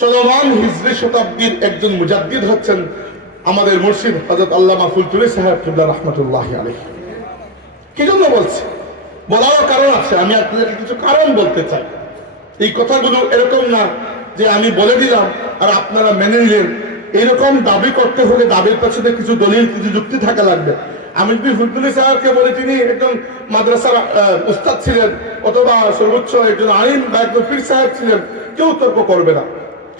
চলমান হিজরি শতাব্দীর একজন মুজাদ্দিদ হচ্ছেন আমাদের মুর্শিদ হযরত আল্লামা ফুলতুলি সাহেব কিবলা রাহমাতুল্লাহি আলাইহি। কি জন্য বলছি, বলার কারণ আছে, আমি আপনাদের কিছু কারণ বলতে চাই। এই কথাগুলো এরকম না যে আমি বলে দিলাম আর আপনারা মেনে নিলেন। এরকম দাবি করতে হলে দাবির পেছনে কিছু দলিল, কিছু যুক্তি থাকা লাগবে। আমি যদি ফুলতুলি সাহেবকে বলে তিনি একজন মাদ্রাসার উস্তাদ ছিলেন অথবা সর্বোচ্চ একজন আইন বা একজন পীর সাহেব ছিলেন, কেউ তর্ক করবে না,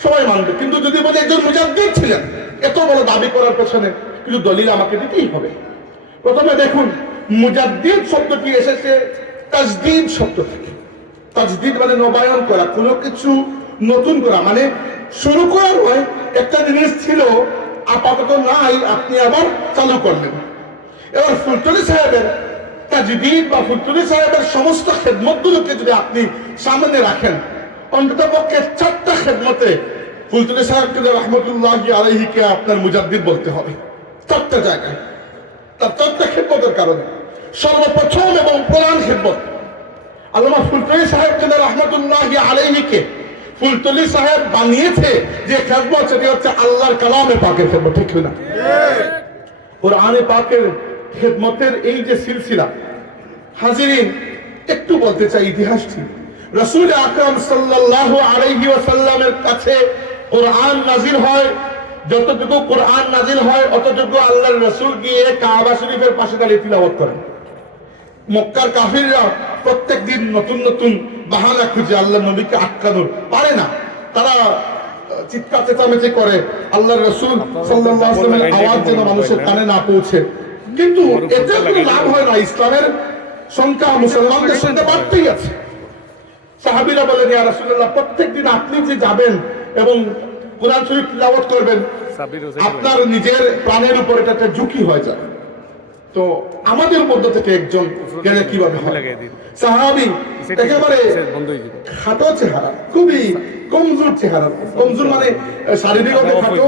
সবাই মানবে। কিন্তু যদি বলে একজন মুজাদ্দিদ ছিলেন, এত বড় দাবি করার পেছনে কিছু দলিল আমাকে দিতেই হবে। প্রথমে দেখুন, মুজাদ্দিদ শব্দটি এসেছে তাজদীদ শব্দ থেকে। তাজদীদ মানে নবায়ন করা, কোনো কিছু নতুন করা, মানে শুরু করা নয়। একটা জিনিস ছিল আপাতত নাই, আপনি আবার চালু করলেন। এবার ফুলতুলি সাহেবের তাজদীদ বা ফুলতুলি সাহেবের সমস্ত খেদমতগুলোকে যদি আপনি সামনে রাখেন, অন্তত পক্ষে 4টা খেদমতে ফুলতুলি সাহেবকে রাহমাতুল্লাহি আলাইহিকে আপনার মুজাদ্দিদ বলতে হবে। 4টা জায়গায় তার 4টা খেদমতের কারণে। সর্বপ্রথম এবং প্রধান খেদমত, আল্লামা ফুলতুলি সাহেবকে রাহমাতুল্লাহি আলাইহিকে ফুলতুলি সাহেব বানিয়েছে যে খেদমত, সেটি হচ্ছে আল্লাহর কালামে পাকের খেদমত। ঠিক না? কোরআনে পাকের খেদমতের এই যে সিলসিলা, হাজিরিন একটু বলতে চাই ইতিহাসটি। রাসূল আকরাম সাল্লাল্লাহু আলাইহি ওয়াসাল্লামের কাছে কোরআন নাজিল হয়, যতটুকু কোরআন নাজিল হয় অতটুকু আল্লাহর রাসূল গিয়ে কাবা শরীফের পাশে দাঁড়িয়ে তিলাওয়াত করেন। মক্কার কাফিররা প্রত্যেকদিন নতুন নতুন বাহানা খুঁজে আল্লাহর নবীকে আটকানোর, পারে না। তারা চিৎকার চেঁচামেচি করে, আল্লাহর রাসূল সাল্লাল্লাহু আলাইহি ওয়াসাল্লামের আওয়াজ যেন মানুষের কানে না পৌঁছে। কিন্তু এতে কোনো লাভ হয় না, ইসলামের সংখ্যা মুসলমানদের সঙ্গে বাড়তেই আছে। সাহাবীরা বলেন, ইয়া রাসূলুল্লাহ, প্রত্যেকদিন আপনি যে যাবেন এবং কোরআন শরীফ তিলাওয়াত করবেন, আপনার নিজের প্রাণের উপর এটা একটা ঝুঁকি হয়ে যায়। তো আমাদের মধ্য থেকে একজন গেলে কিভাবে হয়? সাহাবী একেবারে খাটো চেহারা, খুবই কমজোর চেহারা। কমজোর মানে শারীরিকভাবে খাটো,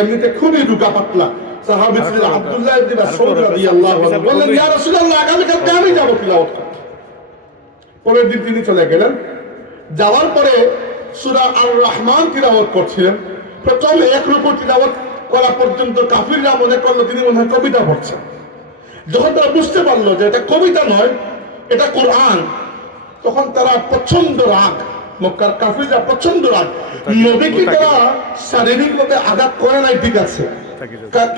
এমনিতে খুবই রুকা পাতলা। সাহাবী ছিলেন আব্দুল্লাহ ইবনে মাসউদ রাদিয়াল্লাহু আনহু। বললেন, ইয়া রাসূলুল্লাহ, আগামীকালকে আমি যাব তিলাওয়াত করতে। পরের দিন তিনি চলে গেলেন। যাওয়ার পরে সূরা আর রহমান তিলাওয়াত করছিলেন। প্রথম এক রুকু তিলাওয়াত করা পর্যন্ত কাফিররা মনে করলো তিনি মনে হয় কবিতা পড়ছেন। যখন তারা বুঝতে পারলো যে এটা কবিতা নয়, এটা কোরআন, তখন তারা প্রচন্ড রাগ, মক্কার কাফিররা প্রচন্ড রাগ। নবীকে তারা শারীরিকভাবে আঘাত করে নাই, ঠিক আছে,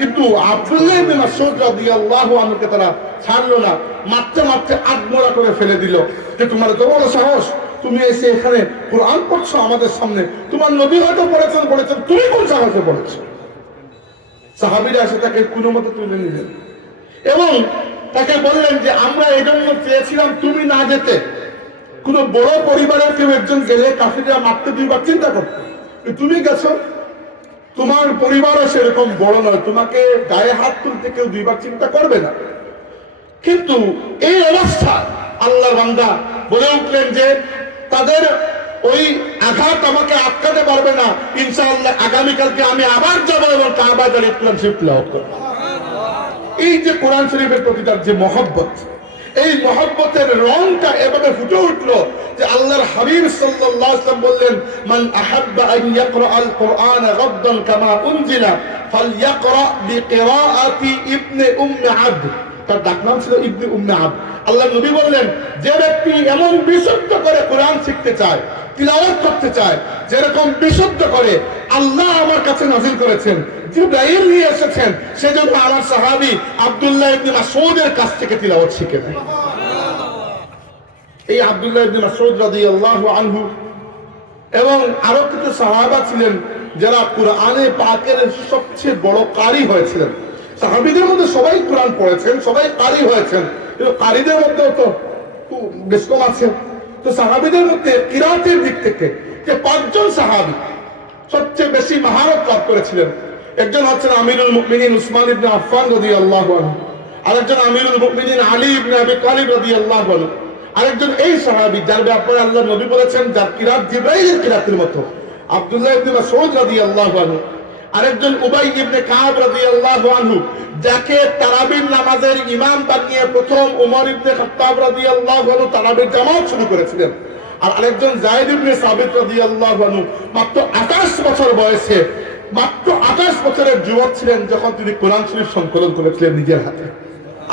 কিন্তু আব্দুল্লাহ ইবনে মাসউদ রাদিয়াল্লাহু আনহুকে তারা ছাড়লো না। মারতে মারতে আধমরা করে ফেলে দিল যে তোমার তো বড় সাহস, তুমি এসে এখানে কোরআন পড়ছো আমাদের সামনে, তোমার নবী হয়তো পড়েছেন, তুমি কোন সাহসে পড়েছো? সাহাবীরা এসে তাকে কোনো মতে তুলে নিলেন এবং তাকে বললেন যে আমরা এই জন্য চেয়েছিলাম তুমি না যেতে। কোন বড় পরিবারের কেউ একজন গেলে কাফিররা মারতে দুইবার চিন্তা করতো, তুমি গেছো, তোমার পরিবারও সেরকম বড় নয়, তোমাকে গায়ে হাত তুলতে কেউ দুইবার চিন্তা করবে না। কিন্তু এই অবস্থা আল্লাহর বান্দা বলে উঠলেন যে তাদের ওই আঘাত আমাকে আটকাতে পারবে না, ইনশাআল্লাহ আগামীকালকে আমি আবার যাবো এবং কাবা দাঁড়িয়ে কোরআন শরীফ তিলাওয়াত করব। এই যে কোরআন শরীফের প্রতি তার যে মহব্বত, এই মহব্বতের রংটা এভাবে ফুটে উঠলো যে আল্লাহর হাবিব সাল্লাল্লাহু আলাইহি ওয়াসাল্লাম বললেন, মান আহাব্বা আন ইয়াকরা আল কুরআন গাদ্দান কামা উনজিলা ফালইয়াকরা বিকিরাআতি ইবনে উম্মে আবদ। তার ডাকনাম ছিল ইবনে উম্মে আবদ। আল্লাহর নবী বললেন, যে ব্যক্তি এমন বিশুদ্ধ করে কোরআন শিখতে চায়, তিলাওয়াত করতে চায়, যেরকম বিশুদ্ধ করে আল্লাহ আমার কাছে নাযিল করেছেন, জিবরাইল নিয়ে এসেছেন, সেজন্য আমার সাহাবী আব্দুল্লাহ ইবনে মাসউদের কাছ থেকে তিলাওয়াত শিখে নেয়। এই আব্দুল্লাহ ইবনে মাসউদ রাদিয়াল্লাহু আনহু এবং আরো কিছু সাহাবা ছিলেন যারা কোরআনে পাকের সবচেয়ে বড় কারি হয়েছিলেন। সাহাবীদের মধ্যে সবাই কোরআন পড়েছেন, সবাই কারি হয়েছেন, কিন্তু কারিদের মধ্যেও তো বেশ কম আছে। তো সাহাবীদের মধ্যে কিরাতের দিক থেকে যে 5 জন সাহাবী সবচেয়ে বেশি মহারত লাভ করেছিলেন, একজন হচ্ছেন আমিরুল মুমিনিন উসমান ইবনে আফফান রাদিয়াল্লাহু আনহু, আরেকজন আমিরুল মুমিনিন আলী ইবনে আবি তালিব রাদিয়াল্লাহু আনহু, আরেকজন এই সাহাবী যার ব্যাপারে আল্লাহর নবী বলেছেন যার কিরাত জিবরাইলের কিরাতের মতো, আব্দুল্লাহ ইবনে মাসউদ রাদিয়াল্লাহু আনহু, আরেকজন উবাই ইবনে কাব রাদিয়াল্লাহু আনহু, যাকে তারাবির নামাজের ইমাম বানিয়ে প্রথম ওমর ইবনে খাত্তাব রাদিয়াল্লাহু আনহু তারাবির জামাত শুরু করেছিলেন, আর আরেকজন যায়েদ ইবনে সাবিত রাদিয়াল্লাহু আনহু মাত্র 28 বছর বয়সে, মাত্র 28 বছরের যুবক ছিলেন যখন তিনি কোরআন শরীফ সংকলন করেছিলেন নিজের হাতে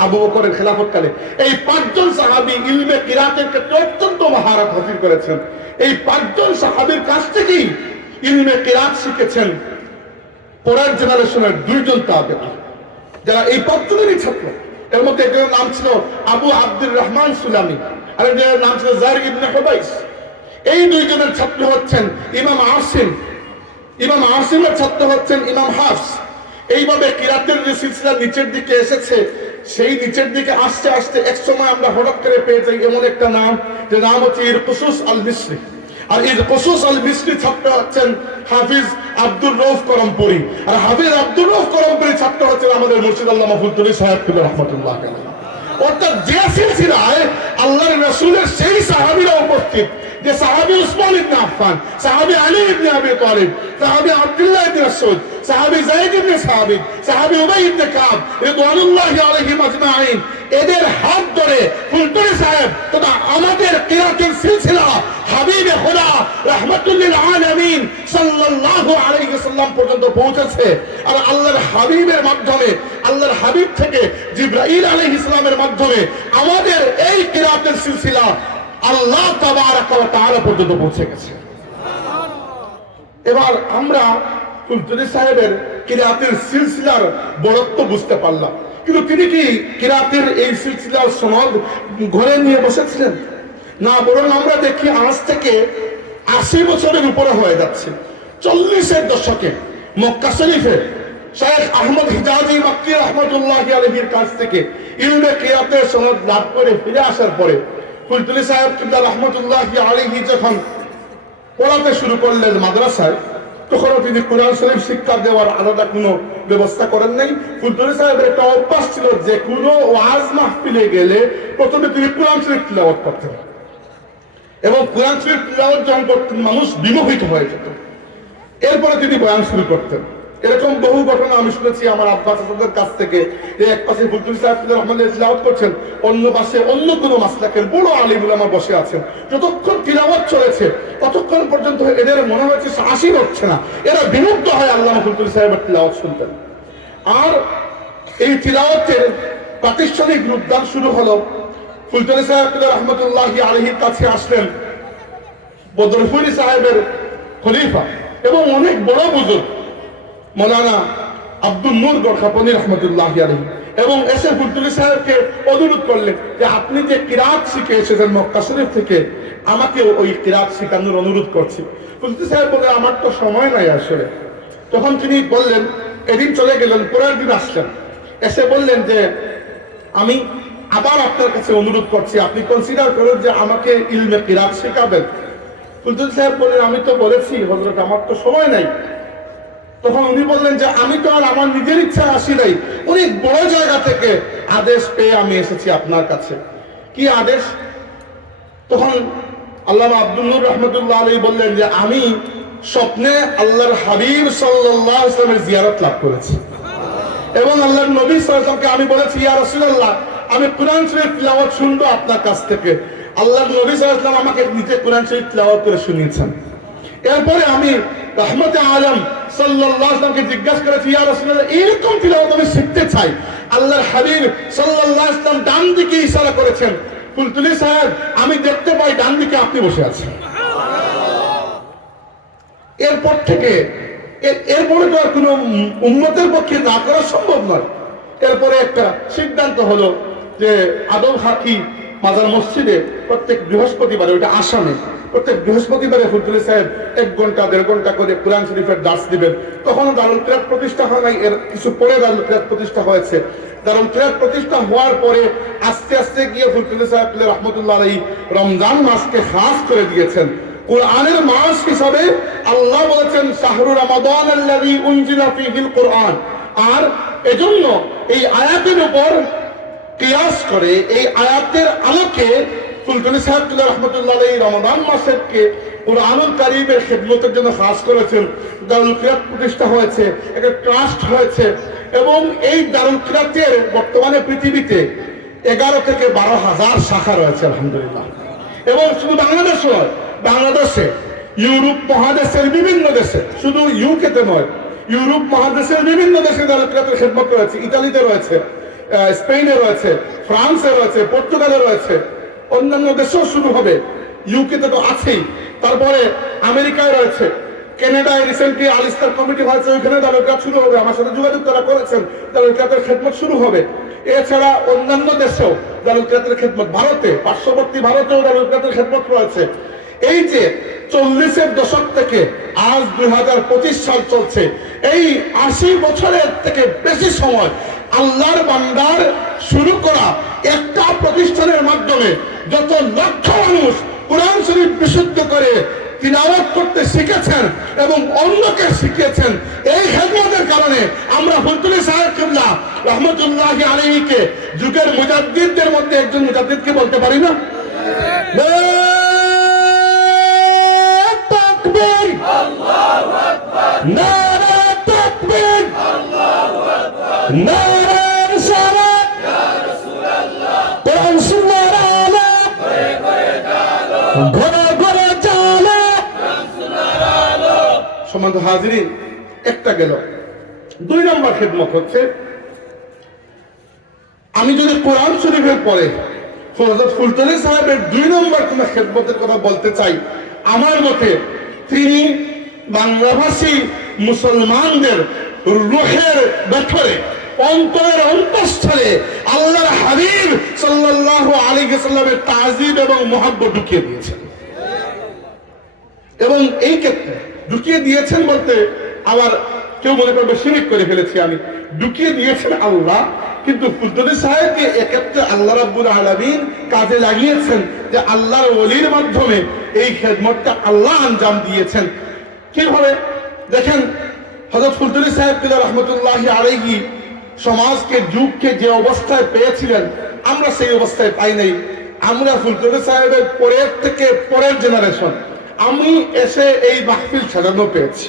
আবু বকরের খেলাফতকালে। এই 5 জন সাহাবী ইলমে কিরাতের ক্ষেত্রে অত্যন্ত মহারত হাসিল করেছেন। এই 5 জন সাহাবীর কাছ থেকেই ইলমে কিরাত শিখেছেন পরের জেনারেশনের 2 জন তাবেঈ যারা এই 5 জনেরই ছাত্র। এর মধ্যে একজনের নাম ছিল আবু আব্দুর রহমান সুলামি, আর একজনের নাম ছিল জার ইবনে হুবাইস। এই 2 জনের ছাত্র হচ্ছেন ইমাম আসিম, ইমাম আসিমের ছাত্র হচ্ছেন ইমাম হাফস। এইভাবে কিরাতের যে সিলসিলা নিচের দিকে এসেছে, সেই নিচের দিকে আস্তে আস্তে এক সময় আমরা হঠাৎ করে পেয়ে যাই এমন একটা নাম, যে নাম হচ্ছে ইরকুসুস আল মিসরি। আর ইরকুসুস আল মিসরি ছাত্র হচ্ছেন হাফিজ আব্দুর রউফ করমপুরি, আর হাফিজ আব্দুর রউফ করমপুরি ছাত্র হচ্ছেন আমাদের মুর্শিদ আল্লামা ফুলতুলি সাহেব রাহমাতুল্লাহ আলাইহি। অর্থাৎ যে সিলসিলায় আল্লাহর রাসূলের সেই সাহাবীরা উপস্থিত, যে সাহাবী উসমান ইবনে আফফান, সাহাবী আলী ইবনে আবি তালিব, সাহাবী আব্দুল্লাহ ইবনে মাসউদ, সাহাবী যায়েদ ইবনে সাবিত, সাহাবী উবাই ইবনে কাব রিদওয়ানুল্লাহি আলাইহিম আজমাইন, এদের হাত ধরে ফুলতুলি সাহেব তথা আমাদের কিরাতের সিলসিলা হাবিবে খোদা রাহমাতুল আলামিন সাল্লাল্লাহু আলাইহি ওয়াসাল্লাম পর্যন্ত পৌঁছেছে। আর আল্লাহর হাবিবের মাধ্যমে, আল্লাহর হাবিব থেকে জিবরাইল আলাইহিস সালামের মাধ্যমে আমাদের এই কিরাতের সিলসিলা আল্লাহ তাবারাক ওয়া তাআলা পর্যন্ত পৌঁছে গেছে। এবার আমরা ফুলতুলি সাহেবের কিরাতের সিলসিলার বড়ত্ব বুঝতে পারলাম, কিন্তু তিনি কি কিরাতের এই সিলসিলার সনদ ঘরে নিয়ে বসেছিলেন? না, বরং আমরা দেখি আজ থেকে 80 বছরের উপরে হয়ে যাচ্ছে। 40-এর দশকে মক্কা শরীফে শেখ আহমদ হিজাজি মক্কি রাহমাতুল্লাহি আলাইহির কাছ থেকে ইলমে কিরাতের সনদ লাভ করে ফিরে আসার পরে ফুলতুলি সাহেব কিবলা রাহমাতুল্লাহি আলাইহি যখন পড়াতে শুরু করলেন মাদ্রাসায়, তখনও তিনি কোরআন শরীফ শিক্ষা দেওয়ার আলাদা কোনো ব্যবস্থা করেন নাই। ফুলতুলি সাহেবের একটা অভ্যাস ছিল, যে কোনো ওয়াজ মাহফিলে গেলে প্রথমে তিনি কোরআন শরীফ তিলাওয়াত করতেন, এবং কোরআন শরীফ তিলাওয়াত যখন করতেন মানুষ বিমোহিত হয়ে যেত, এরপরে তিনি বয়ান শুরু করতেন। এরকম বহু ঘটনা আমি শুনেছি আমার আব্বা চাচাদের কাছ থেকে, যে এক পাশে ফুলতুলি সাহেব তিলাওয়াত করছেন, অন্য পাশে অন্য কোনো মাসলাকের বড় আলিম উলামা বসে আছেন। যতক্ষণ তিলাওয়াত চলেছে ততক্ষণ পর্যন্ত এদের মনে হচ্ছে হাসির হচ্ছে না, এরা বিমুগ্ধ হয় আল্লামা ফুলতুলি সাহেবের তিলাওয়াত শুনতেন। আর এই তিলাওয়াতের প্রাতিষ্ঠানিক রূপদান শুরু হলো। ফুলতুলি সাহেব রাহমাতুল্লাহি আলাইহির কাছে আসলেন বদরপুরি সাহেবের খলিফা এবং অনেক বড় বুজুর্গ মৌলানা আব্দুল নূর গোরখাপনি রাহমাতুল্লাহি আলাইহি, এবং এসে ফুলতুলি সাহেবকে অনুরোধ করলেন যে আপনি যে কিরাত শিখে এসেছেন মক্কা শরীফ থেকে, আমাকে ওই কিরাত শেখানোর অনুরোধ করছি। ফুলতুলি সাহেব বললেন আমার তো সময় নাই আসলে। তখন তিনি বললেন, এদিন চলে গেলেন, পরের দিন আসলেন, এসে বললেন যে আমি আবার আপনার কাছে অনুরোধ করছি, আপনি কনসিডার করেন যে আমাকে ইলমে কিরাত শেখাবেন। ফুলতুলি সাহেব বললেন, আমি তো বলেছি হযরত আমার তো সময় নাই। তখন উনি বললেন যে আমি তো আর আমার নিজের ইচ্ছা আসি নাই, অনেক বড় জায়গা থেকে আদেশ পেয়ে আমি এসেছি আপনার কাছে। কি আদেশ? তখন আল্লামা আব্দুল নূর রাহমাতুল্লাহ আলাইহি বললেন যে আমি স্বপ্নে আল্লাহর হাবিব সাল্লাল্লাহু আলাইহি ওয়াসাল্লামের জিয়ারত লাভ করেছি, এবং আল্লাহর নবী সাল্লাল্লাহু আলাইহি ওয়াসাল্লামকে আমি বলেছি, ইয়া রাসূলুল্লাহ আমি কোরআন শরীফ তিলাওয়াত শুনবো আপনার কাছ থেকে। আল্লাহর নবী সাল্লাল্লাহু আলাইহি ওয়াসাল্লাম আমাকে নিজে কোরআন শরীফ তিলাওয়াত করে শুনিয়েছেন। এরপরে আমি রাহমাতে আলম সাল্লাল্লাহু আলাইহি ওয়াসাল্লামকে জিজ্ঞাসা করেছি, ইয়া রাসূলুল্লাহ এরকম তিলাওয়াত আমি শিখতে চাই। আল্লাহর হাবিব সাল্লাল্লাহু আলাইহি ওয়াসাল্লাম ডান দিকে ইশারা করেছেন, ফুলতুলি সাহেব আমি দেখতে পাই ডান দিকে আপনি বসে আছেন। এরপর থেকে এরপরে তো আর কোনো উম্মতের পক্ষে না করা সম্ভব নয়। এরপরে একটা সিদ্ধান্ত হলো যে আদম হাকি মাজার মসজিদে প্রত্যেক বৃহস্পতিবারে, ওইটা আসামে, প্রত্যেক বৃহস্পতিবারে ফুলতুলি সাহেব 1 ঘন্টা 1.5 ঘন্টা করে কোরআন শরীফের দাস দিবেন। তখন দারুল কিরাত প্রতিষ্ঠা হয় নাই, এর কিছু পরে দারুল কিরাত প্রতিষ্ঠা হয়েছে। দারুল কিরাত প্রতিষ্ঠা হওয়ার পরে আস্তে আস্তে গিয়ে ফুলতুলি সাহেব রাহমাতুল্লাহ আলাইহি রমজান মাসকে খাস করে দিয়েছেন কোরআনের মাস হিসাবে। আল্লাহ বলেছেন শাহরু রমাদান আল্লাযী উনজিলা ফীহিল কোরআন, আর এজন্য এই আয়াতের উপর কিয়াস করে, এই আয়াতের আলোকে ফুলতুলি সাহেব রাহমাতুল্লাহ আলাইহি রমাদান মাসকে কুরআনুল কারীমের খিদমতের জন্য খাস করেছেন। দারুল কিরাত প্রতিষ্ঠা হয়েছে, একটা ট্রাস্ট হয়েছে, এবং এই দারুল কিরাতের বর্তমানে পৃথিবীতে 11 থেকে 12 হাজার শাখা রয়েছে আলহামদুলিল্লাহ। এবং শুধু বাংলাদেশ নয়, বাংলাদেশে ইউরোপ মহাদেশের বিভিন্ন দেশে, শুধু ইউকেতে নয়, ইউরোপ মহাদেশের বিভিন্ন দেশে দারুল কিরাতের খেদমত রয়েছে। ইতালিতে রয়েছে, স্পেনে রয়েছে, ফ্রান্সে রয়েছে, পর্তুগালে রয়েছে, অন্যান্য দেশেও শুরু হবে। ইউকেতে তো আছেই, তারপরে আমেরিকায় রয়েছে, কানাডায় রিসেন্টলি আলিস্টার কমিটি হয়েছে, ওইখানে দারুল কিরাত শুরু হবে। আমার সাথে যোগাযোগ তারা করেছেন, দারুল কিরাতের খেদমত শুরু হবে। এছাড়া অন্যান্য দেশেও দারুল কিরাতের খেদমত, ভারতে, পার্শ্ববর্তী ভারতেও দারুল কিরাতের খেদমত রয়েছে। এই যে 40-এর দশক থেকে আজ 2025 সাল চলছে, এই 80 বছরের থেকে বেশি সময় আল্লাহর বান্দার শুরু করা একটা প্রতিষ্ঠানের মাধ্যমে যত লক্ষ মানুষ কোরআন শরীফ বিশুদ্ধ করে তিলাওয়াত করতে শিখেছেন এবং অন্যকে শিখিয়েছেন, এই খেদমতের কারণে আমরা ফুলতুলি সাহেব কিবলা রহমতুল্লাহি আলাইহিকে যুগের মুজাদ্দিদদের মধ্যে একজন মুজাদ্দিদকে বলতে পারি না? আল্লাহু আকবার, নারে তাকবীর, নারে রিসালাত, ইয়া রাসূলুল্লাহ, কোরআন সুন্নাহর আলো, ঘরে ঘরে জালো, কোরআন সুন্নাহর আলো। সম্মানিত হাজিরিন, একটা গেল। 2 নম্বর খেদমত হচ্ছে, আমি যদি কোরআন শরীফের পরে হযরত ফুলতলি সাহেবের 2 নম্বর কোন খেদমতের কথা বলতে চাই, আমার মতে তিনি বাংলাভাষী মুসলমানদের রূহের ভেতরে, অন্তরের অন্তঃস্থলে আল্লাহর হাবিব সাল্লাল্লাহু আলাইহি ওয়াসাল্লামের তাজিব এবং মহব্বত ঢুকিয়ে দিয়েছেন। এবং এই ক্ষেত্রে ঢুকিয়ে দিয়েছেন বলতে আবার কেউ মনে করবে শিরক করে ফেলেছি আমি, ঢুকিয়ে দিয়েছেন আল্লাহ, কিন্তু ফুলতলি সাহেবকে এক্ষেত্রে আল্লাহ রাব্বুল আলামিন কাজে লাগিয়েছেন যে আল্লাহর ওলির মাধ্যমে এই খেদমতটা আল্লাহ আঞ্জাম দিয়েছেন। কিভাবে দেখেন, হযরত ফুলতলি সাহেব রহমতুল্লাহি আলাইহি সমাজকে, যুগকে যে অবস্থায় পেয়েছিলেন, আমরা সেই অবস্থায় পাই নাই। আমরা ফুলতলি সাহেবের পরের থেকে পরের জেনারেশন, আমি এসে এই মাহফিল সাজানো পেয়েছি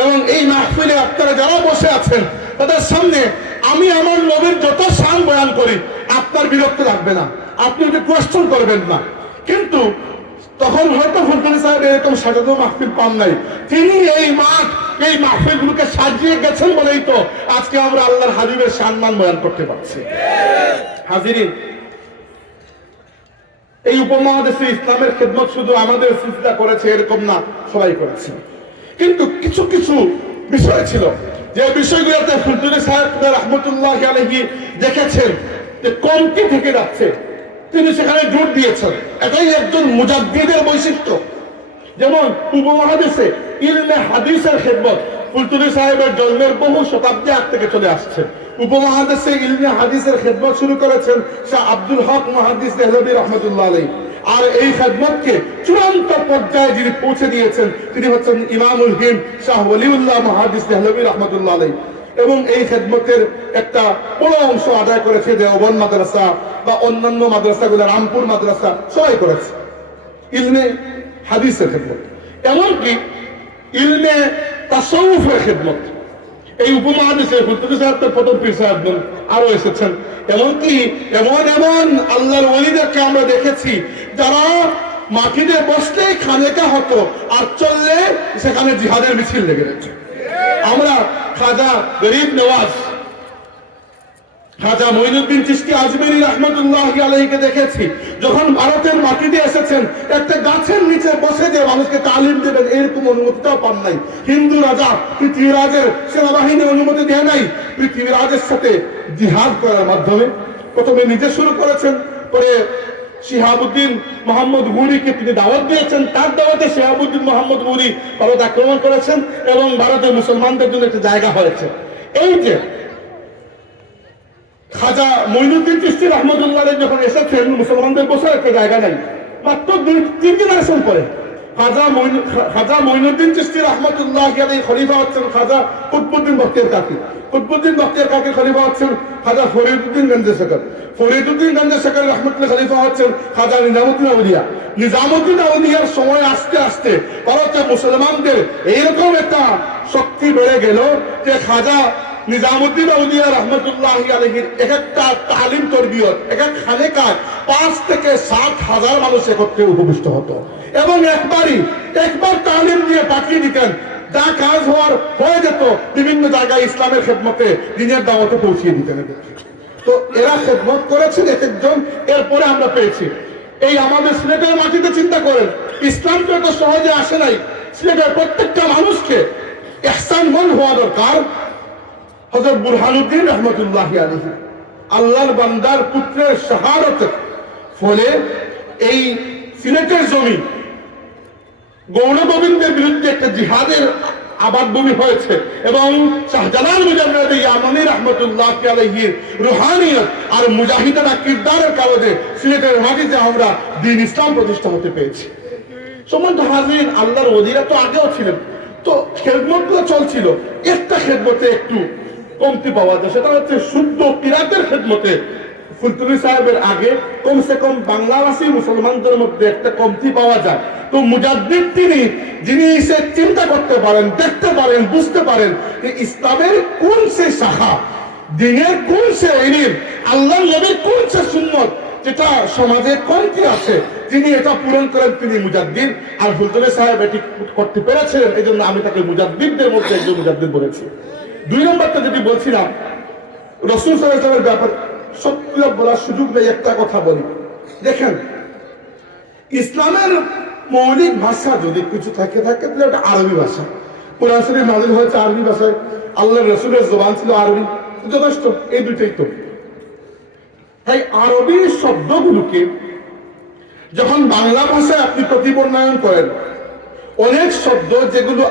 এবং এই মাহফিলে আপনারা যারা বসে আছেন তাদের সামনে আমি আমার নবীর যত শান বয়ান করি, আপনার বিরক্ত লাগবে না, আপনি ওটা কোয়েশ্চন করবেন না। কিন্তু তখন হয়তো ফুলতলি সাহেব এরকম সাজানো মাহফিল পান নাই, তিনি এই মাঠ, এই মাহফিলগুলোকে সাজিয়ে গেছেন বলেই তো আজকে আমরা আল্লাহর হাবিবের সম্মান বয়ান করতে পারছি। হাজিরিন, এই উপমহাদেশে ইসলামের খেদমত শুধু আমাদের সিলসিলা করেছে এরকম না, সবাই করেছে। কিন্তু কিছু কিছু বিষয় ছিল যে বিষয়গুলোতে ফুলতলি সাহেব রহমতুল্লাহি আলাইহি দেখেছেন যে কমতি থেকে যাচ্ছে, তিনি সেখানে জোর দিয়েছেন। এটাই একজন মুজাদ্দিদের বৈশিষ্ট্য। যেমন উপমহাদেশে ইলমে হাদিসের খেদমত ফুলতলি সাহেবের জন্মের বহু শতাব্দী আগ থেকে চলে আসছে। উপমহাদেশে ইলমে হাদিসের খেদমত শুরু করেছেন শাহ আব্দুল হক মুহাদ্দিস দেহলভী রহমতুল্লাহ আলাইহি। আর এই খেদমতকে চূড়ান্ত পর্যায়ে যিনি পৌঁছে দিয়েছেন তিনি হচ্ছেন ইমামুল হিম শাহ ওলিউল্লাহ মুহাদ্দিস দেহলভী রহমতুল্লাহ আলাইহি। এবং এই খেদমতের একটা বড় অংশ আদায় করেছে দেওবন্দ মাদ্রাসা বা অন্যান্য মাদ্রাসাগুলো, রামপুর মাদ্রাসা, সবাই করেছে ইলমে হাদিসের খেদমত। এমনকি ইলমে তাসাউফের খেদমত এই উপমহাদেশে ফুলতলি সাহেব তো প্রথম পীর সাহেব আরো এসেছেন। এমনকি এমন এমন আল্লাহর ওলিদেরকে আমরা দেখেছি যারা মাটিতে বসলেই খানেকা হতো আর চললে সেখানে জিহাদের মিছিল লেগে গেছে। আমরা খাজা গরিব নওয়াজ, খাজা মঈনুদ্দিন চিশতি আজমেরী রহমতুল্লাহি আলাইহিকে দেখেছি যখন ভারতের মাটিতে এসেছেন, একটা গাছের নিচে বসে যে মানুষকে তালিম দেবেন এরকম অনুমতিটাও পান নাই। হিন্দু রাজা পৃথিবীরাজের সেনাবাহিনী অনুমতি দেয় নাই। পৃথিবীরাজের সাথে জিহাদ করার মাধ্যমে প্রথমে নিজে শুরু করেছেন, পরে শিহাবুদ্দিন মোহাম্মদ গুরিকে তিনি দাওয়াত দিয়েছেন, তার দাওয়াতে শিহাবুদ্দিন মোহাম্মদ গুরি ভারত আক্রমণ করেছেন এবং ভারতের মুসলমানদের জন্য একটা জায়গা হয়েছে। এই যে খাজা মঈনুদ্দিন চিশতি রহমতুল্লাহ আলাইহি যখন এসেছেন, মুসলমানদের বসার একটা জায়গা নাই, মাত্র 2-3 জেনারেশন পরে খাজা মঈনুদ্দিন চিশতি রহমতুল্লাহ আলাইহি খলিফা হচ্ছেন খাজা কুতবুদ্দিন বখতিয়ার কাকি। কুতবুদ্দিন বখতিয়ার কাকি খলিফা হচ্ছেন খাজা ফরিদউদ্দিন গঞ্জে শেখর। ফরিদউদ্দিন গঞ্জে শেখর রহমতুল্লাহ খলিফা হচ্ছেন খাজা নিজামুদ্দিন আউলিয়া। নিজামুদ্দিন আউলিয়ার সময় আস্তে আস্তে ভারতের মুসলমানদের এইরকম একটা শক্তি বেড়ে গেল যে খাজা নিজামুদ্দিন আউলিয়া রহমতুল্লাহি আলাইহির এক একটা তালিম তরবিয়ত এক এক খানেকায় 5 থেকে 7,000 মানুষ একত্রে উপবিষ্ট হতো এবং একবার তালিম দিয়ে পাঠিয়ে দিতেন, যা কাজ হয়ে যেত বিভিন্ন জায়গায় ইসলামের খেদমতে দিনের দাওয়াতে পৌঁছিয়ে দিতেন। তো এরা খেদমত করেছেন এক একজন, এরপরে আমরা পেয়েছি এই আমাদের সিলেটের মাটিতে। চিন্তা করেন, ইসলাম তো এত সহজে আসে নাই। সিলেটের প্রত্যেকটা মানুষকে ইহসানমন্দ হওয়া দরকার। হযরত বুরহানুদ্দিন রহমতুল্লাহি আলাইহি আল্লাহর বান্দার পুত্রের শাহাদাতের ফলে এই সিলেটের জমি গৌর গোবিন্দের বিরুদ্ধে একটা জিহাদের আবাদভূমি হয়েছে এবং শাহজালাল মুজাদ্দিদ ইয়ামানি রাহমাতুল্লাহি আলাইহির রুহানিয়ত আর মুজাহিদানা কিরদারের কারণে সিলেটের মাটিতে আমরা দ্বীন ইসলাম প্রতিষ্ঠা হতে পেরেছি। সম্মানিত হাজিরিন, আল্লাহর ওলিরা তো আগেও ছিলেন, তো খেদমতগুলো চলছিল। একটা খেদমতে একটু কমতি পাওয়া যায়, সেটা হচ্ছে শুদ্ধ কিরাতের খেদমতে ফুলতুলি সাহেবের আগে কমসে কম বাংলাভাষী মুসলমানদের মধ্যে একটা কমতি পাওয়া যায়। তো মুজাদ্দিদ তিনি, যিনি সে চিন্তা করতে পারেন, দেখতে পারেন, বুঝতে পারেন যে ইসলামের কোন সে শাখা, দ্বীনের কোন সে ইলম, আল্লাহর নবীর কোন সে সুন্নত যেটা সমাজে কমতি আছে, তিনি এটা পূরণ করেন, তিনি মুজাদ্দিদ। আর ফুলতুলি সাহেব এটি করতে পেরেছিলেন, এই জন্য আমি তাকে মুজাদ্দিদদের মধ্যে একজন মুজাদ্দিদ বলেছি। 2 নম্বরটা যেটি বলছিলাম, রাসূল সাল্লাল্লাহু আলাইহি ওয়াসাল্লামের ব্যাপারে সত্য বলার সুযোগ নেই, একটা কথা বলি। দেখেন, ইসলামের মৌলিক ভাষা যদি কিছু থাকে তাহলে এটা আরবি ভাষা। কোরআন শরীফ নাযিল হয়েছে আরবি ভাষায়, আল্লাহর রাসূলের জবান ছিল আরবি, যথেষ্ট, এই দুইটাই তো। তাই আরবি শব্দগুলোকে যখন বাংলা ভাষায় আপনি প্রতিবর্ণায়ন করেন, অনেক শব্দ যেগুলো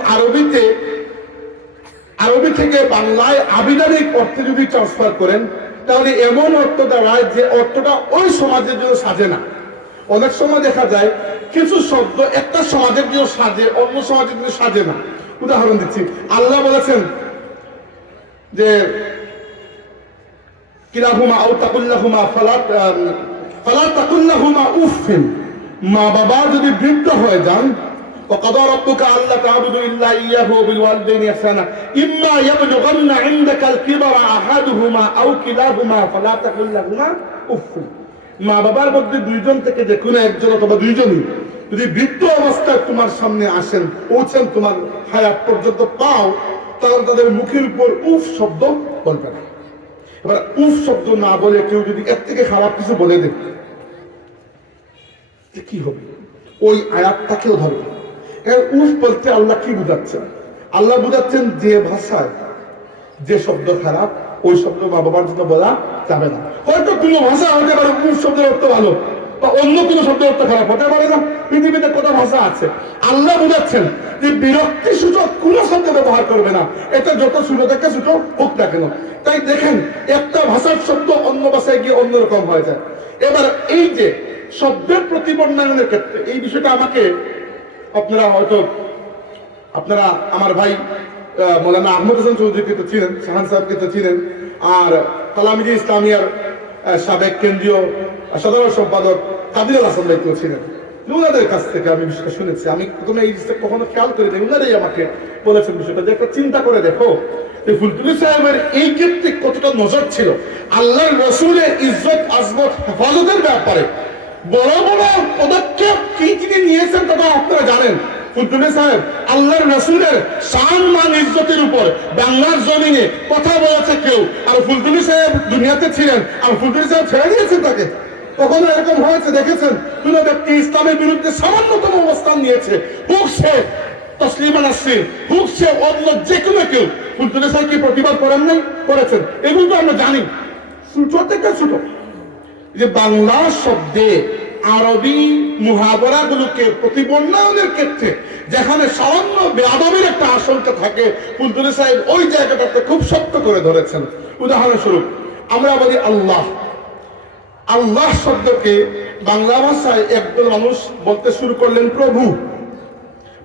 আরবি থেকে বাংলায় আবিধানিক অর্থে যদি ট্রান্সফার করেন, তাহলে এমন অর্থ দাঁড়ায় যে অর্থটা ওই সমাজের জন্য সাজে না। অনেক সময় দেখা যায় কিছু শব্দ একটা সমাজের জন্য সাজে, অন্য সমাজের জন্য সাজে না। উদাহরণ দিচ্ছি, আল্লাহ বলেছেন যে কিলাহুমা আও তাকুল্লাহুমা ফালা তাকুল্লাহুমা উফিন, মা বাবা যদি বৃদ্ধ হয়ে যান, وقضى ربك ألا تعبدوا إلا إياه وبالوالدين إحسانا إما يبلغن عندك الكبر أحدهما أو كلاهما فلا تقل لهما أف। মা বাবার মধ্যে দুইজন থেকে যে কোনো একজন অথবা দুইজনই যদি বৃদ্ধ অবস্থায় তোমার সামনে আসেন, পৌঁছেন, তোমার হায়াত পর্যন্ত পাও, তাহলে তাদের মুখের উপর উফ শব্দ বলবে না। এবার উফ শব্দ না বলে কেউ যদি এর থেকে খারাপ কিছু বলে দেয়, কি হবে? ওই আয়াতটাকেও ধরবে। উফ বলতে আল্লাহ কি বুঝাচ্ছেন? আল্লাহ বুঝাচ্ছেন যে ভাষায় যে শব্দ খারাপ, ওই শব্দ মা বাবার জন্য বলা যাবে না। হয়তো কোনো ভাষা হতে পারে উফ শব্দের অর্থ ভালো, বা অন্য কোনো শব্দের অর্থ খারাপ হতে পারে না। পৃথিবীতে কত ভাষা আছে। আল্লাহ বুঝাচ্ছেন যে বিরক্তি সূচক কোনো শব্দ ব্যবহার করবে না, এটা যত ছোট থেকে ছোট হোক না কেন। তাই দেখেন, একটা ভাষার শব্দ অন্য ভাষায় গিয়ে অন্যরকম হয়ে যায়। এবার এই যে শব্দের প্রতিবর্ণায়নের ক্ষেত্রে এই বিষয়টা আমাকে আপনারা আমার ভাই মৌলানা আহমদ হাসান চৌধুরীকে তো চিনেন, শাহান সাহেবকে তো চিনেন, আর কালামিজি ইসলামিয়ার সাবেক কেন্দ্রীয় সাধারণ সম্পাদক কাদিরুল হাসান ভাইকেও ছিলেন। ওনাদের কাছ থেকে আমি বিষয়টা শুনেছি। আমি প্রথমে এই জিনিসটা কখনো খেয়াল করি না, ওনারাই আমাকে বলেছেন বিষয়টা, যে একটা চিন্তা করে দেখো যে ফুলতুলি সাহেবের এই ক্ষেত্রে কতটা নজর ছিল আল্লাহর রাসূলের ইজ্জত আজমত হেফাজতের ব্যাপারে। বড় বড় পদক্ষেপ কি তিনি নিয়েছেন তা আপনারা জানেন। ফুলতুলি সাহেব আল্লাহর রাসূলের শান মান ইজ্জতের উপর বাংলার জমিনে কথা বলেছে কেউ, আর ফুলতুলি সাহেব দুনিয়াতে ছিলেন, আর ফুলতুলি সাহেব ছেড়ে দিয়েছেন তাকে। কখনো এরকম হয়েছে দেখেছেন? কোন ব্যক্তি ইসলামের বিরুদ্ধে সামান্যতম অবস্থান নিয়েছে, হোক সে তসলিমা নাসরিন, হোক সে অন্য যে কোনো কেউ, ফুলতুলি সাহেব কি প্রতিবাদ করেন নাই? করেছেন। এগুলো তো আমরা জানি। ছোট থেকে ছোট যে বাংলা শব্দে আরবি মুহাবরা গুলোকে প্রতিবর্ণায়নের ক্ষেত্রে যেখানে সামান্য বেয়াদবির একটা আশঙ্কা থাকে, ফুলতুলি সাহেব ওই জায়গাটাতে খুব শক্ত করে ধরেছেন। উদাহরণস্বরূপ আমরা বলি আল্লাহ। আল্লাহ শব্দকে বাংলা ভাষায় একজন মানুষ বলতে শুরু করলেন প্রভু।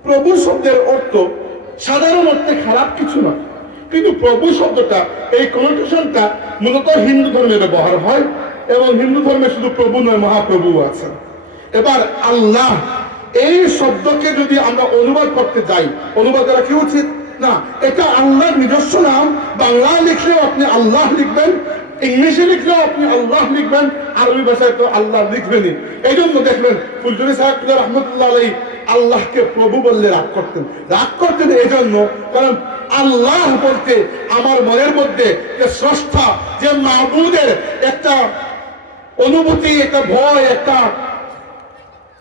প্রভু শব্দের অর্থ সাধারণ অর্থে খারাপ কিছু না, কিন্তু প্রভু শব্দটা এই কনোটেশনটা মূলত হিন্দু ধর্মে ব্যবহার হয়, এবং হিন্দু ধর্মে শুধু প্রভু নয়, মহাপ্রভু আছেন। এবার আল্লাহ এই শব্দকে যদি আমরা অনুবাদ করতে যাই, অনুবাদ করা কি উচিত? না, এটা আল্লাহর নিজস্ব নাম। বাংলা লিখলেও আপনি আল্লাহ লিখবেন, ইংলিশে লিখলেও আপনি আল্লাহ লিখবেন, আরবি ভাষায় তো আল্লাহ লিখবেনই। এই জন্য দেখবেন ফুলজুরি সাহেব রহমতুল্লাহ আলাইহি আল্লাহকে প্রভু বললে রাগ করতেন এই জন্য, কারণ আল্লাহ বলতে আমার মনের মধ্যে যে স্রষ্টা, যে মাবুদের একটা অনুভূতি, একটা ভয়, একটা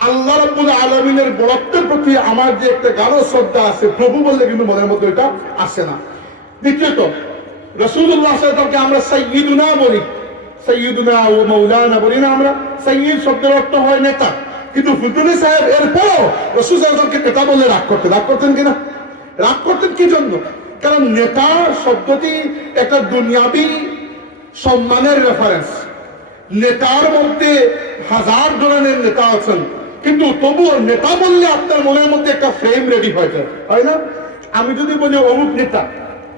আল্লাহ রাব্বুল আলামিনের বড়ত্বের প্রতি আমার যে একটা গাঢ় শ্রদ্ধা আছে, প্রভু বললে কিন্তু মনের মধ্যে এটা আসে না। দ্বিতীয়ত, রাসূলুল্লাহ সাল্লাল্লাহু আলাইহি ওয়াসাল্লামকে আমরা সাইয়্যিদুনা বলি, সাইয়্যিদুনা ও মাওলানা বলি না আমরা। সাইয়্যিদ শব্দের অর্থ হয় নেতা, কিন্তু ফুতুনি সাহেব এরপরও রাসূল সাল্লাল্লাহু আলাইহি ওয়াসাল্লামকে নেতা বললে রাগ করতেন কিনা? রাগ করতেন কি জন্য? কারণ নেতা শব্দটি একটা দুনিয়াবি সম্মানের রেফারেন্স। নেতার মধ্যে হাজার ধরনের নেতা আছেন, কিন্তু তবুও নেতা বললে আপনার মনের মধ্যে একটা ফ্রেম রেডি হয়ে যায়, হয় না? আমি যদি বলি অমুক নেতা,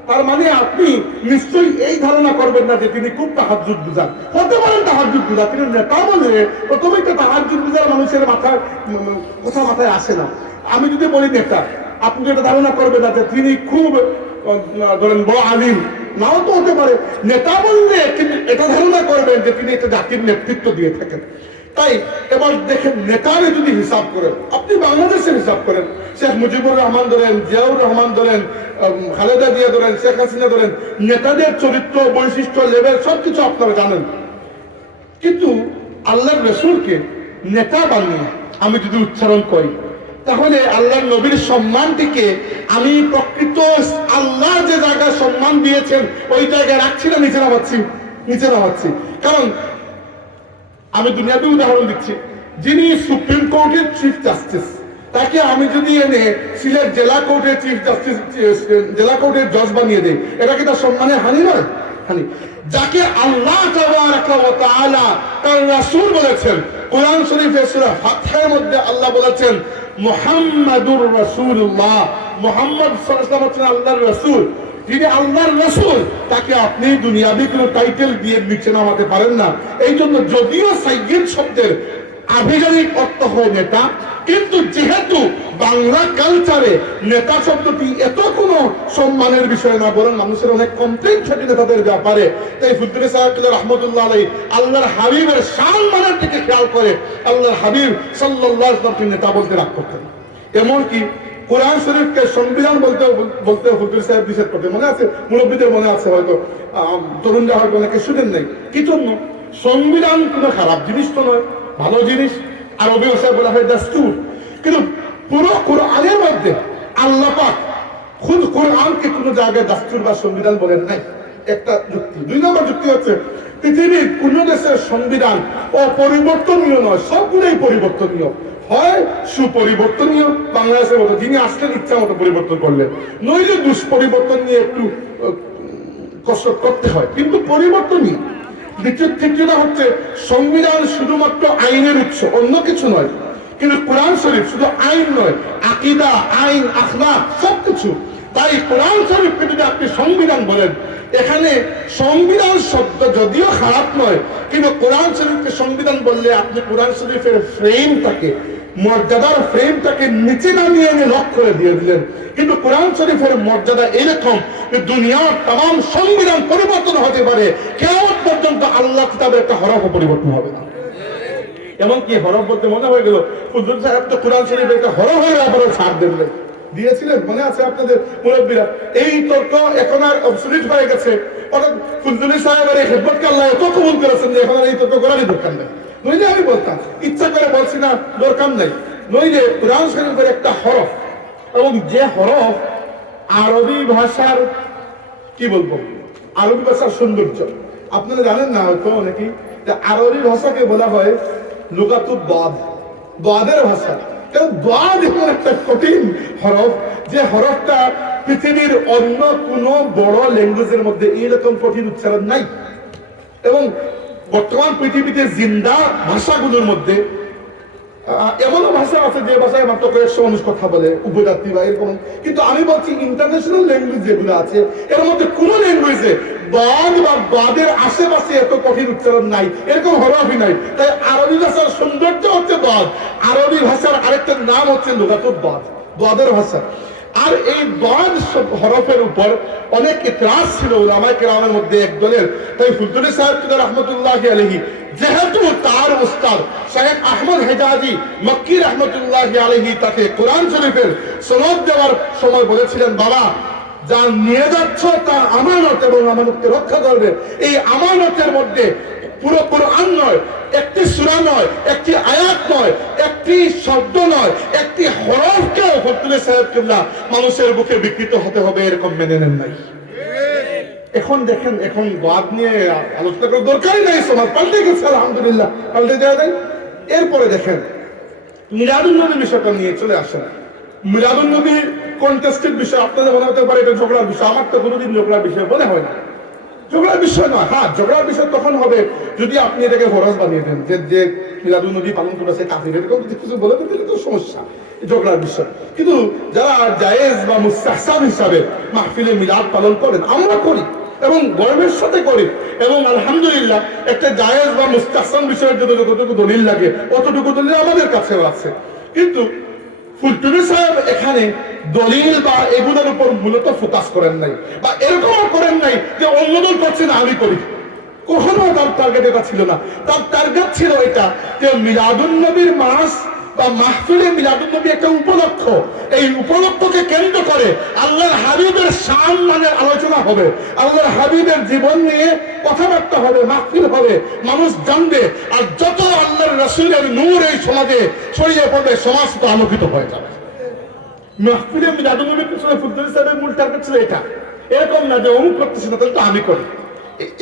তার মানে আপনি নিশ্চয়ই এই ধারণা করবেন না যে তিনি খুব তাহাজ্জুদ বুঝান। হতে পারেন তাহাজ্জুদ বুঝা, কিন্তু নেতা বললে প্রথমেই তো তাহাজ্জুদ বুঝার মানুষের মাথায় আসে না। আমি যদি বলি নেতা, আপনি এটা ধারণা করবেন না যে তিনি খুব ধরেন বড় আলিম, নাও তো হতে পারে। নেতা বললে কিন্তু এটা ধারণা করবেন যে তিনি একটা জাতির নেতৃত্ব দিয়ে থাকেন। তাই এবার দেখেন, নেতারে যদি হিসাব করেন, আপনি বাংলাদেশের হিসাব করেন, শেখ মুজিবুর রহমান ধরেন, জিয়াউর রহমান ধরেন, খালেদা জিয়া ধরেন, শেখ হাসিনা ধরেন, নেতাদের চরিত্র, বৈশিষ্ট্য, লেভেল সবকিছু আপনারা জানেন। কিন্তু আল্লাহর রাসূলকে নেতা বানিয়ে আমি যদি উচ্চারণ করি, তাহলে আল্লাহর নবীর সম্মানটিকে আমি প্রকৃত আল্লাহ যে জায়গায় সম্মান দিয়েছেন ওই জায়গায় রাখছি না নিচে নামাচ্ছি। কারণ আমি দুনিয়াতে উদাহরণ দিচ্ছি, যিনি সুপ্রিম কোর্টের চিফ জাস্টিস, তাকে আমি যদি এনে সিলেট জেলা কোর্টের চিফ জাস্টিস, জেলা কোর্টের জজ বানিয়ে দেই, এটা কি তার সম্মানের হানি নয়? হানি। যাকে আল্লাহ তাবারাকা ওয়া তাআলা তার রাসূল বলেছেন, কোরআন শরীফের সূরা ফাতহের মধ্যে আল্লাহ বলেছেন মুহাম্মাদুর রাসূলুল্লাহ, মুহাম্মদ সাল্লাল্লাহু আলাইহি ওয়াসাল্লাম হচ্ছেন আল্লাহর রাসূল। যিনি আল্লাহর রাসূল, তাকে আপনি দুনিয়াবি কোনো টাইটেল দিয়ে নিচে নামাতে পারেন না। এই জন্য যদিও সাইয়্যিদ শব্দের আভিধানিক অর্থ হয় নেতা, কিন্তু যেহেতু বাংলা কালচারে নেতা শব্দটি এত কোনো সম্মানের বিষয় না, বরং মানুষের অনেক কমপ্লেইন থাকে নেতাদের ব্যাপারে। তাই ফুদ্দুলি সাহেব রাহমাতুল্লাহ আলাইহি আল্লাহর হাবিবের সম্মানের দিকে খেয়াল করে আল্লাহর হাবিব সাল্লাল্লাহু আলাইহি ওয়াসাল্লামকে নেতা বলতে রাগ করতেন। এমনকি কোরআন শরীফকে সংবিধান বলতে ফুদ্দুলি সাহেব নিষেধ করতেন। মনে আছে, মুরব্বীদের মনে আছে, হয়তো তরুণরা হয়তো অনেকে শুনেন নাই। কি জন্য? সংবিধান কোনো খারাপ জিনিস তো নয়, ভালো জিনিস। আরবি ভাষায় বলা হয় দাস্তুর। কিন্তু পুরো কোরআনের মধ্যে আল্লাহ পাক খুদ কোরআনকে কোনো জায়গায় দাস্তুর বা সংবিধান বলেন নাই। একটা যুক্তি। 2 নম্বর যুক্তি হচ্ছে, পৃথিবীর কোন দেশের সংবিধান অপরিবর্তনীয় নয়, সবগুলোই পরিবর্তনীয়। হয় সুপরিবর্তনীয়, বাংলাদেশের মতো, যিনি আসলেন ইচ্ছা মতো পরিবর্তন করলেন, নইলে দুষ্পরিবর্তন নিয়ে একটু কসরত করতে হয়, কিন্তু পরিবর্তনীয়। দ্বিতীয়টা হচ্ছে, সংবিধান শুধুমাত্র আইনের উৎস, অন্য কিছু নয়। কিন্তু কোরআন শরীফ শুধু আইন নয়, আকীদা, আইন, আখলাক সবকিছু। তাই কোরআন শরীফকে যদি আপনি সংবিধান বলেন, এখানে সংবিধান শব্দ যদিও খারাপ নয়, কিন্তু কোরআন শরীফকে সংবিধান বললে আপনি কোরআন শরীফের ফ্রেমটাকে, মর্যাদার ফ্রেমটাকে নিচে নামিয়ে এনে লক করে দিয়ে দিলেন। কিন্তু কোরআন শরীফের মর্যাদা এরকম যে দুনিয়ার তাম সংবিধান পরিবর্তন হতে পারে, কিয়ামত পর্যন্ত আল্লাহ কিতাবের একটা হরফও পরিবর্তন হবে না। এমনকি হরফ বলতে মনে হয়ে গেল, হুজুর সাহেব তো কোরআন শরীফের একটা হরফ হয়ে আবারও ছাড় দিয়েছিলেন, মনে আছে আপনাদের মুরব্বীরা? এই তর্ক এখন আর অবসলিট হয়ে গেছে। অর্থাৎ ফুলজুলি সাহেবের এই খেদমতকে আল্লাহ এত কবুল করেছেন যে এখন আর এই তর্ক করারই দরকার নেই। নইলে আমি বলতাম, ইচ্ছা করে বলছি না, দরকার নেই। নইলে কোরআন শরীফের একটা হরফ, এবং যে হরফ আরবি ভাষার কি বলবো, আরবি ভাষার সৌন্দর্য আপনারা জানেন না হয়তো অনেকেই, যে আরবি ভাষাকে বলা হয় লুগাতুদ দাদ, দাদের ভাষা। কারণ দাদ এমন একটা কঠিন হরফ, যে হরফটা পৃথিবীর অন্য কোনো বড় ল্যাঙ্গুয়েজের মধ্যে এইরকম কঠিন উচ্চারণ নাই। এবং বর্তমান পৃথিবীতে জিন্দা ভাষাগুলোর মধ্যে এমনও ভাষা আছে যে ভাষায় মাত্র কয়েকশো মানুষ কথা বলে, উপজাতি বা এরকম। কিন্তু আমি বলছি ইন্টারন্যাশনাল ল্যাঙ্গুয়েজ যেগুলো আছে, এর মধ্যে কোনো ল্যাঙ্গুয়েজে বাদ বা বাদের আশেপাশে এত কঠিন উচ্চারণ নাই, এরকম হরফই নাই। তাই আরবি ভাষার সৌন্দর্য হচ্ছে বাদ। আরবি ভাষার আরেকটা নাম হচ্ছে লুগাতুদ বাদ, বাদের ভাষা। আর এই দোয়াদ হরফের উপর অনেক ইতরাজ ছিল উলামায়ে কেরামের মধ্যে একদলের। তাই ফুলতুলি সাহেব রহমতুল্লাহি আলাইহি যেহেতু তার উস্তাদ শাইখ আহমদ হেজাজি মক্কি রহমতুল্লাহি আলাইহি তাকে কোরআন শরীফের সনদ দেওয়ার সময় বলেছিলেন, বাবা যা নিয়ে যাচ্ছ তা আমানত এবং আমানতকে রক্ষা করবে। এই আমানতের মধ্যে পুরো কোরআন নয়, একটি সূরা নয়, একটি আয়াত নয়, একটি শব্দ নয়, একটি হরফকে ফুলতুলি সাহেব কিবলা মানুষের বুকে বিকৃত হতে হবে এরকম মেনে নেন নাই। এখন দেখেন, এখন বাদ নিয়ে আলোচনা করার দরকারই নাই, সমাজ পাল্টে গেছে আলহামদুলিল্লাহ, পাল্টে যাওয়া যায়। এরপরে দেখেন মিলাদুন নবী বিষয়টা নিয়ে চলে আসেন। মিলাদুন নবী কন্টেস্টেড বিষয়, আপনাদের মনে হতে পারে এটা ঝগড়ার বিষয়, আমার তো কোনোদিন ঝগড়ার বিষয় মনে হয় না। ঝগড়ার বিষয় নয়, হ্যাঁ ঝগড়ার বিষয় তখন হবে যদি আপনি এটাকে ফরজ বানিয়ে দেন, যে মিলাদুন নবী পালন করেছে কাফির, এরকম যদি কিছু বলে দেন তাহলে তো সমস্যা, ঝগড়ার বিষয়। কিন্তু যারা জায়েজ বা মুস্তাহসান হিসাবে মাহফিলে মিলাদ পালন করেন, আমরা করি এবং গর্বের সাথে করি, এবং আলহামদুলিল্লাহ একটা জায়েজ বা মুস্তাহসান বিষয়ের জন্য যতটুকু দলিল লাগে অতটুকু দলিল আমাদের কাছেও আছে। কিন্তু ফুলতুলি সাহেব এখানে দলিল বা এগুলোর উপর মূলত ফোকাস করেন নাই, বা এরকম করেন নাই যে অন্য দল করছে না আমি করি, কখনো তার টার্গেট এটা ছিল না। তার টার্গেট ছিল এটা যে মিলাদুন নবীর মাস বা মাহফিলে মিলাদুন নবী একটা উপলক্ষ, এই উপলক্ষকে কেন্দ্র করে আল্লাহর হাবিবের সম্মানের আলোচনা হবে, আল্লাহর হাবিবের জীবন নিয়ে কথাবার্তা হবে, মাহফিল হবে, মানুষ জানবে, আর যত আল্লাহর রাসূলের নূর এই সমাজে ছড়িয়ে পড়বে সমাজ তো আলোকিত হয়ে যাবে। মাহফিলে মিলাদুন নবীর পিছনে ফুলতুলি সাহেবের মূল টার্গেট ছিল এটা, এরকম না যে অমুক করতেছে না তাহলে তো আমি করি,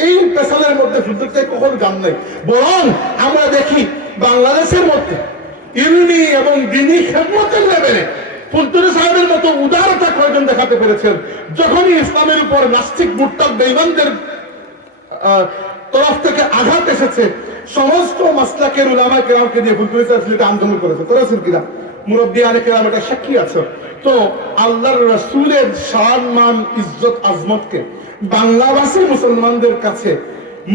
এই পেশালের মধ্যে ফুলতুলি সাহেব কখনো জান নাই। বরং আমরা দেখি বাংলাদেশের মধ্যে ইলমি এবং দ্বীনি খেদমতের লেভেলে ফুলতুলি সাহেবের মতো উদারতা কয়জন দেখাতে পেরেছেন। যখনই ইসলামের উপর নাস্তিক মুরতাদ বেঈমানদের তরফ থেকে আঘাত এসেছে, সমস্ত মাসলাকের উলামায়ে কেরামকে দিয়ে ফুলতুলি সাহেব সেটা আন্দোলন করেছেন কিনা মুরব্বিয়ানে কেরাম এটা সাক্ষী আছে। তো আল্লাহর রাসূলের শান মান ইজ্জত আজমতকে বাংলাভাষী মুসলমানদের কাছে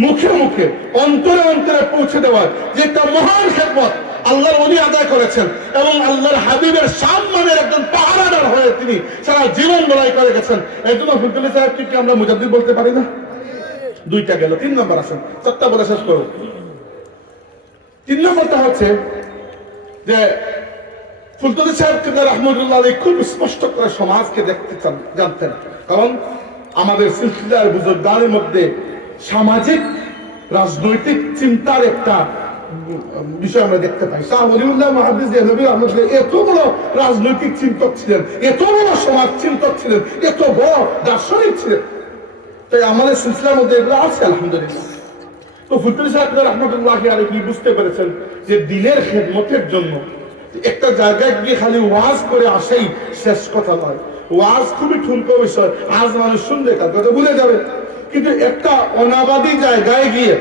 মুখে মুখে অন্তরে অন্তরে পৌঁছে দেওয়ার যে একটা মহান খেদমত আল্লাহর ওলি আদায় করেছেন, এবং আল্লাহর হাবিবের সম্মানের একজন পাহারাদার হয়ে তিনি সারা জীবন লড়াই করে গেছেন। এই জন্য ফুলতুলি সাহেবকে কি আমরা মুজাদ্দিদ বলতে পারি না? দুইটা গেল, 3 নম্বর আসেন, 4টা বলে শেষ করব। 3 নম্বরটা হচ্ছে যে ফুলতুলি সাহেব রাহমাতুল্লাহ আলাইহি খুব স্পষ্ট করে সমাজকে দেখতে জানতেন, কারণ আমাদের সিলসিলার বুজুর্গদের মধ্যে সামাজিক রাজনৈতিক চিন্তার একটা বিষয় আমরা দেখতে পাই। শাহ ওলিউল্লাহ মুহাদ্দিস দেহলভী রাহমাতুল্লাহ এত বড় রাজনৈতিক চিন্তক ছিলেন, এত বড় সমাজ চিন্তক ছিলেন, এত বড় দার্শনিক ছিলেন। তাই আমাদের সিলসিলার মধ্যে এগুলো আছে আলহামদুলিল্লাহ। তো ফুলতুলি সাহেব রাহমাতুল্লাহ আলাইহি বুঝতে পেরেছেন যে দিনের খেদমতের জন্য একটা জায়গায় গিয়ে খালি ওয়াজ করে আসাই শেষ কথা নয়। ওয়াজ খুবই ঠুনকো বিষয়, আজ মানুষ শুনবে কাল কথা ভুলে যাবে, কিন্তু একটা অনাবাদী জায়গায় গিয়ে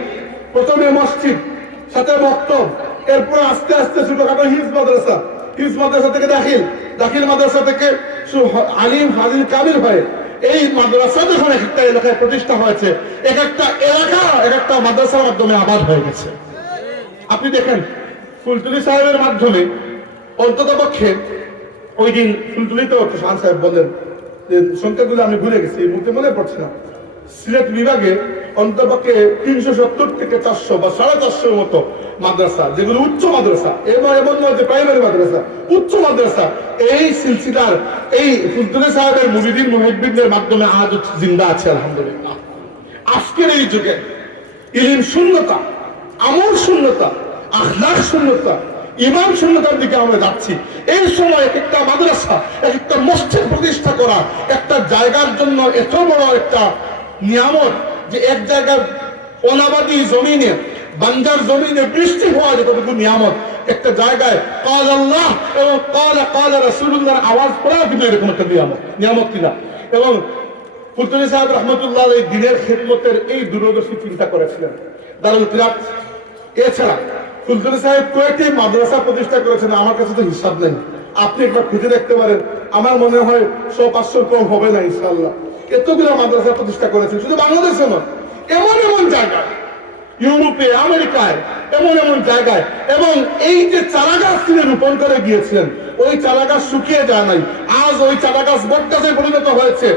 প্রথমে মসজিদ, সাথে বক্তব্য, এরপর আস্তে আস্তে ছোটখাটো হিফজ মাদ্রাসা থেকে দাখিল মাদ্রাসা থেকে আলিম ফাজিল কাবিল হয়ে এই মাদ্রাসা যখন এক একটা এলাকায় প্রতিষ্ঠা হয়েছে, এক একটা এলাকা এক একটা মাদ্রাসার মাধ্যমে আবাদ হয়ে গেছে। আপনি দেখেন ফুলতুলি সাহেবের মাধ্যমে অন্তত পক্ষে ওই দিন ফুলতুলিতেও শান সাহেব বলেন যে সংখ্যাগুলো আমি ভুলে গেছি, এই মুহূর্তে মনে পড়ছে না, সিলেট বিভাগে অন্তপক্ষে 370 থেকে 400 বা 450 মতো মাদ্রাসা, যেগুলো উচ্চ মাদ্রাসা, এমন নয় যে প্রাইমারি মাদ্রাসা, উচ্চ মাদ্রাসা, এই সিলসিলার এই ফুলতুলি সাহেবের মুরিদিন মুহিব্বিনদের মাধ্যমে আজ জিন্দা আছে আলহামদুলিল্লাহ। আজকের এই যুগে ইলম শূন্যতা, আমল শূন্যতা, আখলাক শূন্যতা, ইমান শূন্যতার দিকে আমরা যাচ্ছি। এই সময় একটা মাদ্রাসা, একটা মসজিদ প্রতিষ্ঠা করা একটা জায়গার জন্য এত বড় একটা নিয়ামত, যে এক জায়গার অনাবাদী জমিনে, বাঞ্জার জমিনে বৃষ্টি হওয়া যতটুকু নিয়ামত, একটা জায়গায় কাল আল্লাহ এবং কাল রাসূলুল্লাহর আওয়াজ পড়া কিন্তু এরকম একটা নিয়ামত কিনা। এবং ফুলতুলি সাহেব রাহমাতুল্লাহ আলাইহি দিনের খেদমতের এই দূরদর্শী চিন্তা করেছিলেন। দারুল কিরাত এছাড়া ফুলতুলি সাহেব কয়েকটি মাদ্রাসা প্রতিষ্ঠা করেছেন, আমার কাছে তো হিসাব নেই, আপনি একবার খুঁজে দেখতে পারেন, আমার মনে হয় 100-500 কম হবে না ইনশাআল্লাহ। এতগুলো মাদ্রাসা প্রতিষ্ঠা করেছেন শুধু বাংলাদেশে নয়, এমন জায়গায়, ইউরোপে, আমেরিকায়, এমন জায়গায়, এবং এই যে চারাগাছ তিনি রোপণ করে গিয়েছিলেন, ওই চারা গাছ শুকিয়ে যায় নাই, আজ ওই চারা গাছ বটগাছে পরিণত হয়েছে।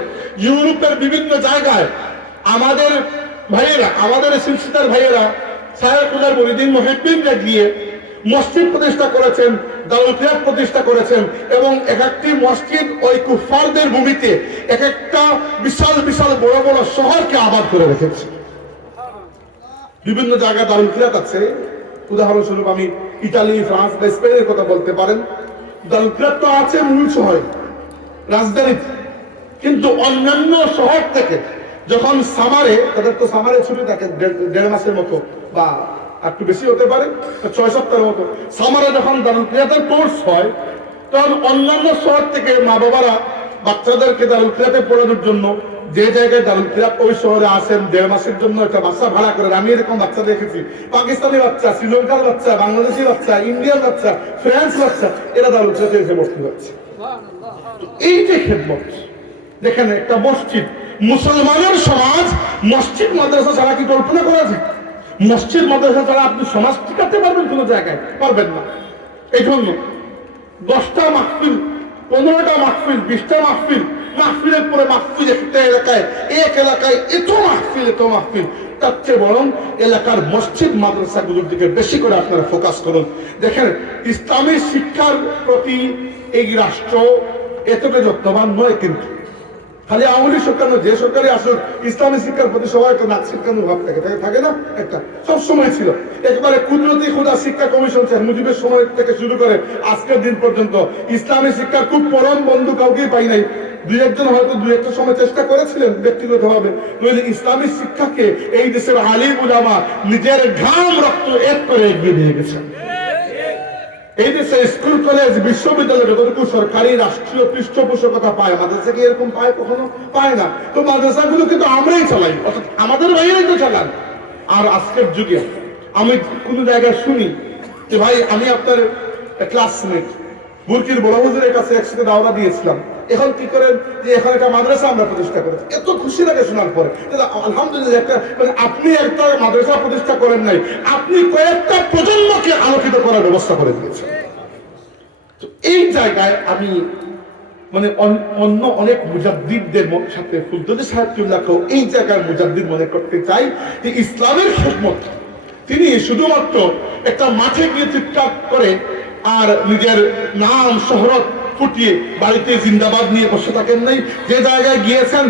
ইউরোপের বিভিন্ন জায়গায় আমাদের ভাইয়েরা, আমাদের সিলসিলার ভাইয়েরা সাহেবুল্লাহ মুরিদিন মুহিদ্দিনরা গিয়ে মসজিদ প্রতিষ্ঠা করেছেন, দারুল কিরাত প্রতিষ্ঠা করেছেন, এবং এক একটি মসজিদ ওই কুফফারদের ভূমিতে এক একটা বিশাল বিশাল বড় বড় শহরকে আবাদ করে রেখেছে। বিভিন্ন জায়গায় দারুল কিরাত আছে। উদাহরণস্বরূপ আমি ইতালি, ফ্রান্স বা স্পেনের কথা বলতে পারেন। দারুল কিরাত তো আছে মূল শহরে, রাজধানীতে, কিন্তু অন্যান্য শহর থেকে যখন সামারে, তাদের তো সামারে ছুটি থাকে 1.5 মাসের মতো বা একটু বেশি হতে পারে, 6 সপ্তাহের মতো, সামারে যখন দারুল কিরাতের কোর্স হয়, তখন অন্যান্য শহর থেকে মা বাবারা বাচ্চাদেরকে দারুল কিরাতে পড়ানোর জন্য যে জায়গায় দারুল কিরাত ওই শহরে আসেন 1.5 মাসের জন্য একটা বাচ্চা ভাড়া করে। আমি এরকম বাচ্চা দেখেছি, পাকিস্তানি বাচ্চা, শ্রীলঙ্কার বাচ্চা, বাংলাদেশি বাচ্চা, ইন্ডিয়ান বাচ্চা, ফ্রান্স বাচ্চা, এরা দারুল কিরাতে এসে ভর্তি হচ্ছে। এই যে খেদমত, দেখেন একটা মসজিদ, মুসলমানের সমাজ মসজিদ মাদ্রাসা ছাড়া কি কল্পনা করা যায়? মসজিদ মাদ্রাসা ছাড়া আপনি সমাজ টিকাতে পারবেন কোন জায়গায়? পারবেন না। এই জন্য 10টা মাহফিল, 15টা মাহফিল, 20টা মাহফিল, মাহফিলের পরে মাহফিল, একটা এলাকায় এক এলাকায় এত মাহফিল, এত মাহফিল, তার চেয়ে বরং এলাকার মসজিদ মাদ্রাসাগুলোর দিকে বেশি করে আপনারা ফোকাস করুন। দেখেন ইসলামী শিক্ষার প্রতি এই রাষ্ট্র এতটা যত্নবান নয়, কিন্তু খালি আওয়ামী সরকার, যে সরকারই আসুন ইসলামী শিক্ষার প্রতি সবাই একটা নাক শিক্ষানোর ভাব থাকে না, একটা সবসময় ছিল। একবারে কুদরতি খুদা শিক্ষা কমিশন মুজিবের সময় থেকে শুরু করে আজকের দিন পর্যন্ত ইসলামী শিক্ষার খুব পরম বন্ধু কাউকেই পাই নাই। দুই একজন হয়তো দুই একটা সময় চেষ্টা করেছিলেন ব্যক্তিগতভাবে, নইলে ইসলামী শিক্ষাকে এই দেশের আলিম উলামা নিজের ঘাম রক্ত এক করে এগিয়ে নিয়ে গেছেন। এই দেশে স্কুল, কলেজ, বিশ্ববিদ্যালয় যতটুকু সরকারি রাষ্ট্রীয় পৃষ্ঠপোষকতা পায়, মাদ্রাসা কি এরকম পায়? কখনো পায় না। তো মাদ্রাসাগুলো কিন্তু আমরাই চালাই, অর্থাৎ আমাদের ভাইয়েরাই তো চালান। আর আজকের যুগে আমি কোনো জায়গায় শুনি যে ভাই আমি আপনার ক্লাসমেট বুরকির বড় হুজুরের কাছে একসাথে দাওয়া দিয়েছিলাম, এখন কি করেন যে এখন একটা মাদ্রাসা আমরা প্রতিষ্ঠা করেছি। এত খুশি লাগে শোনার পরে। আলহামদুলিল্লাহ, একটা মানে আপনি একটা মাদ্রাসা প্রতিষ্ঠা করেন নাই, আপনি কয়েকটা প্রজন্মকে আলোকিত করার ব্যবস্থা করে দিয়েছেন। তো এই জায়গায় আমি মানে অন্য অনেক মুজাদ্দিদদের সাথে ফুলতলি সাহেবুল্লাহকেও এই জায়গায় মুজাদ্দিদ মনে করতে চাই যে ইসলামের খেদমত তিনি শুধুমাত্র একটা মাঠে গিয়ে চিৎকার করে আর নিজের নাম শহরত ফুটিয়ে বাড়িতে জিন্দাবাদ নিয়ে বসে থাকেন নাই। যে জায়গায় গিয়েছেন,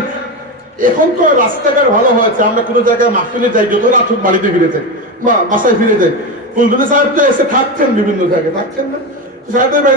এখন তো রাস্তাঘাট ভালো হয়েছে, আমরা কোনো জায়গায় মাহফিলে যাই, যত রাত হোক বাড়িতে ফিরে যাই বা বাসায় ফিরে যাই। ফুলতলি সাহেব তো এসে থাকছেন বিভিন্ন জায়গায়, থাকছেন না সাহেবের